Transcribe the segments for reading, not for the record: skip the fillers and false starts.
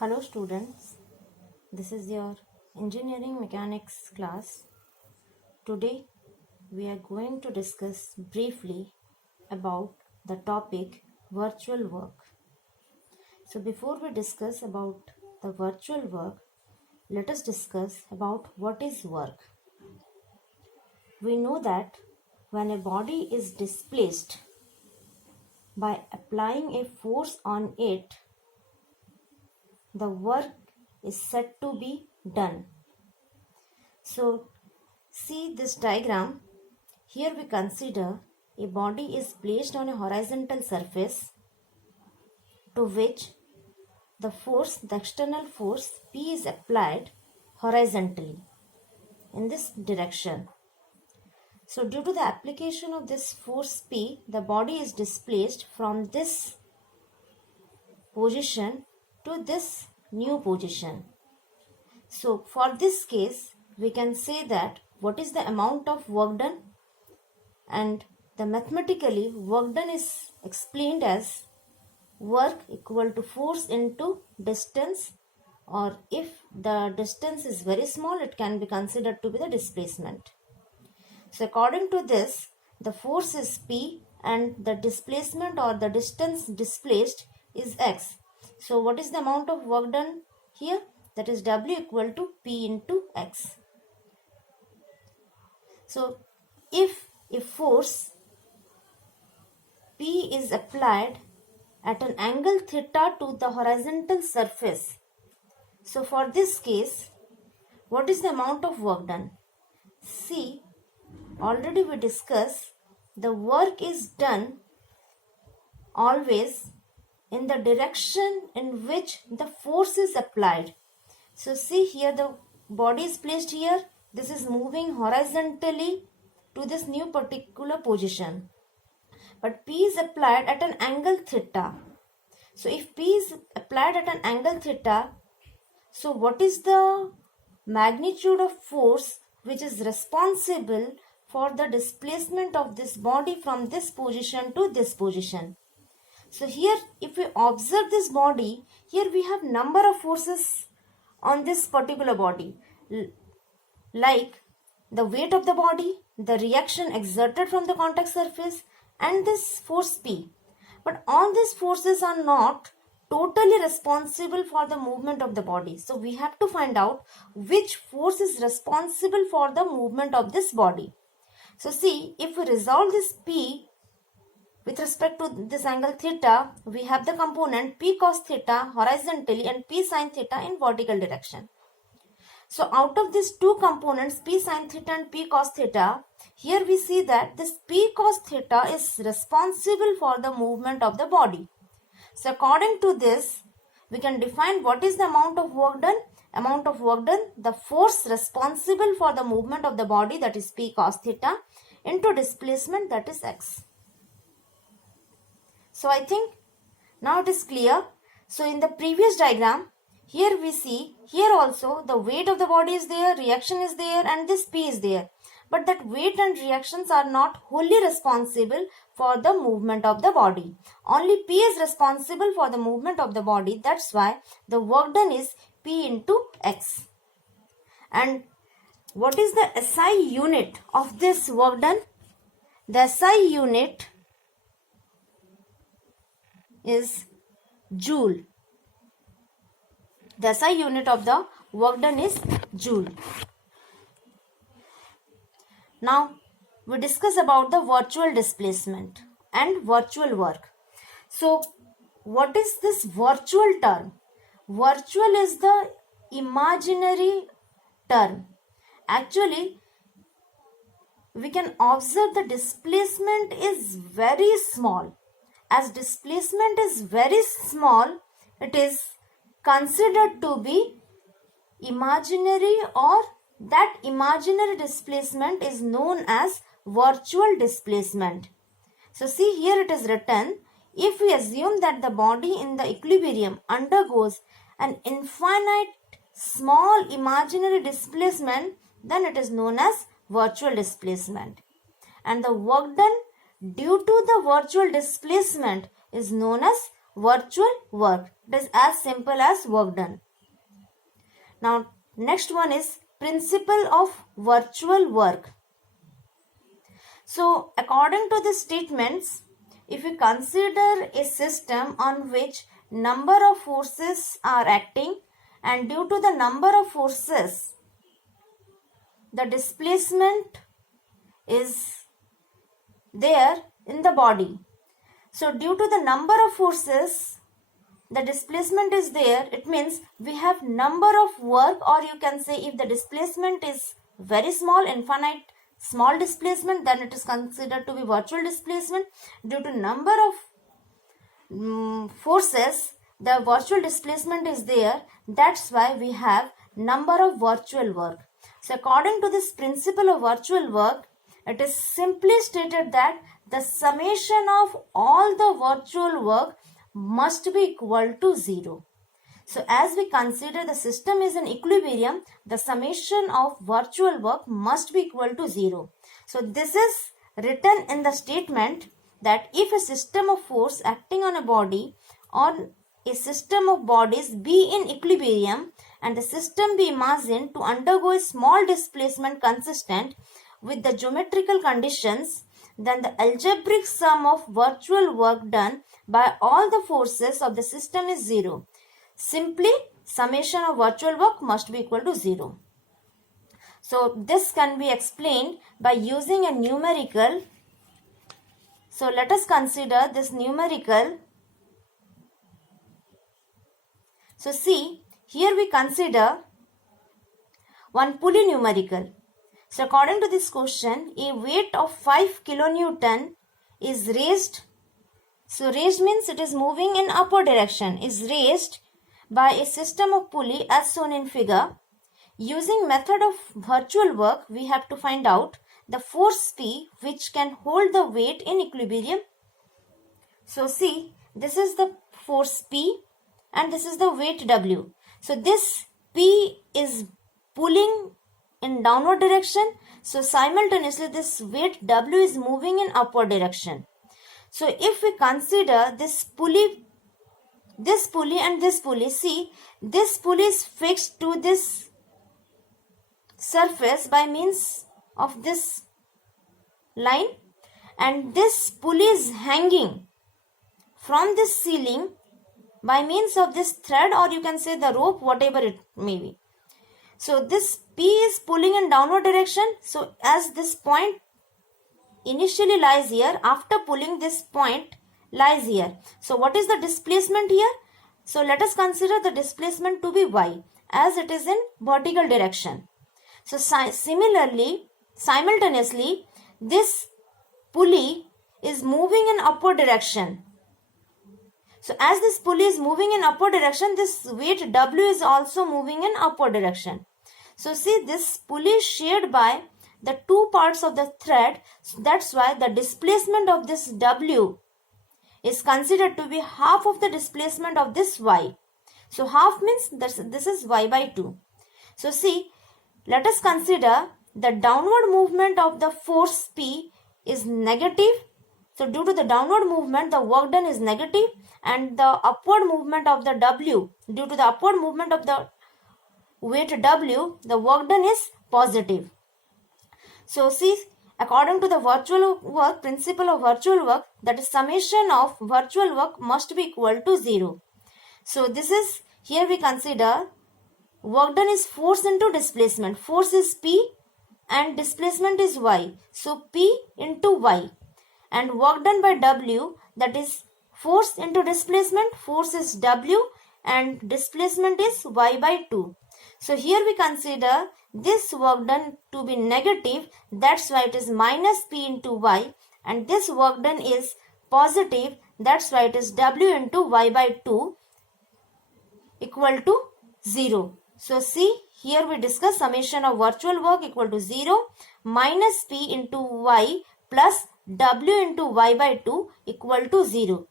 Hello students, this is your engineering mechanics class. Today we are going to discuss briefly about the topic virtual work. So before we discuss about the virtual work, let us discuss about what is work. We know that when a body is displaced by applying a force on it, the work is said to be done. So see this diagram. Here we consider a body is placed on a horizontal surface to which the external force P is applied horizontally in this direction. So due to the application of this force P, the body is displaced from this position to this new position. So for this case, we can say that what is the amount of work done, and the mathematically work done is explained as work equal to force into distance, or if the distance is very small, it can be considered to be the displacement. So according to this, the force is P and the displacement or the distance displaced is X. So what is the amount of work done here? That is W equal to P into X. So if a force P is applied at an angle theta to the horizontal surface, so for this case, what is the amount of work done? See, already we discussed the work is done always in the direction in which the force is applied. So see here, the body is placed here. This is moving horizontally to this new particular position. But P is applied at an angle theta. So if P is applied at an angle theta, so what is the magnitude of force which is responsible for the displacement of this body from this position to this position? So here if we observe this body, here we have number of forces on this particular body, like the weight of the body, the reaction exerted from the contact surface, and this force P. But all these forces are not totally responsible for the movement of the body. So we have to find out which force is responsible for the movement of this body. So see, if we resolve this P with respect to this angle theta, we have the component P cos theta horizontally and P sin theta in vertical direction. So out of these two components, P sin theta and P cos theta, here we see that this P cos theta is responsible for the movement of the body. So according to this, we can define what is the amount of work done. Amount of work done, the force responsible for the movement of the body, that is P cos theta, into displacement, that is X. So I think now it is clear. So in the previous diagram, here we see, here also the weight of the body is there, reaction is there, and this P is there. But that weight and reactions are not wholly responsible for the movement of the body. Only P is responsible for the movement of the body. That's why the work done is P into X. And what is the SI unit of this work done? The SI unit is joule. The SI unit of the work done is joule. Now we discuss about the virtual displacement and virtual work. So what is this virtual term? Virtual is the imaginary term. Actually, we can observe the displacement is very small. As displacement is very small, it is considered to be imaginary, or that imaginary displacement is known as virtual displacement. So see, here it is written, if we assume that the body in the equilibrium undergoes an infinite small imaginary displacement, then it is known as virtual displacement. And the work done due to the virtual displacement is known as virtual work. It is as simple as work done. Now next one is principle of virtual work. So according to the statements, if we consider a system on which number of forces are acting, and due to the number of forces the displacement is there in the body. So due to the number of forces the displacement is there, it means we have number of work, or you can say if the displacement is very small, infinite small displacement, then it is considered to be virtual displacement. Due to number of forces the virtual displacement is there, that's why we have number of virtual work. So according to this principle of virtual work, it is simply stated that the summation of all the virtual work must be equal to 0. So as we consider the system is in equilibrium, the summation of virtual work must be equal to 0. So this is written in the statement that if a system of force acting on a body or a system of bodies be in equilibrium and the system be imagined to undergo a small displacement consistent with the geometrical conditions, then the algebraic sum of virtual work done by all the forces of the system is 0. Simply, summation of virtual work must be equal to 0. So this can be explained by using a numerical. So let us consider this numerical. So see, here we consider one pulley numerical. So according to this question, a weight of 5 kilonewton is raised. So raised means it is moving in upward direction, is raised by a system of pulley as shown in figure. Using method of virtual work, we have to find out the force P which can hold the weight in equilibrium. So see, this is the force P and this is the weight W. So this P is pulling in downward direction. So simultaneously this weight W is moving in upward direction. So if we consider this pulley and this pulley, see, this pulley is fixed to this surface by means of this line, and this pulley is hanging from this ceiling by means of this thread, or you can say the rope, whatever it may be. So this P is pulling in downward direction. So as this point initially lies here, after pulling this point lies here. So what is the displacement here? So let us consider the displacement to be y as it is in vertical direction. So similarly, simultaneously, this pulley is moving in upward direction. So as this pulley is moving in upward direction, this weight W is also moving in upward direction. So see, this pulley is shared by the two parts of the thread. So that's why the displacement of this W is considered to be half of the displacement of this Y. So half means this is Y by 2. So see, let us consider the downward movement of the force P is negative. So due to the downward movement, the work done is negative, and the upward movement of the W, due to the upward movement of the weight W, the work done is positive. So see, according to the virtual work, principle of virtual work, that is summation of virtual work must be equal to 0. So this is, here we consider work done is force into displacement. Force is P and displacement is Y. So P into Y. And work done by W, that is force into displacement. Force is W and displacement is Y by 2. So here we consider this work done to be negative. That's why it is minus P into Y. And this work done is positive. That's why it is W into Y by 2 equal to 0. So see, here we discuss summation of virtual work equal to 0 minus P into Y plus W into Y by 2 equal to 0.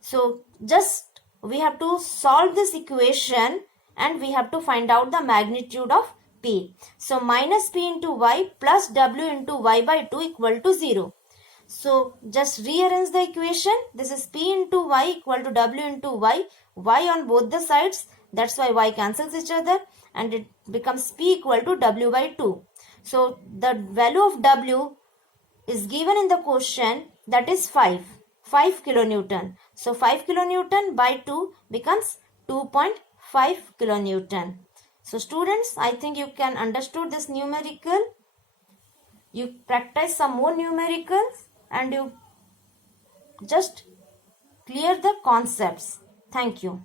So just we have to solve this equation and we have to find out the magnitude of P. So minus P into Y plus W into Y by 2 equal to 0. So just rearrange the equation. This is P into Y equal to W into Y. Y on both the sides. That's why Y cancels each other and it becomes P equal to W by 2. So the value of W is given in the question, that is 5 kilonewton. So 5 kilonewton by 2 becomes 2.5 kilonewton. So students, I think you can understood this numerical. You practice some more numericals and you just clear the concepts. Thank you.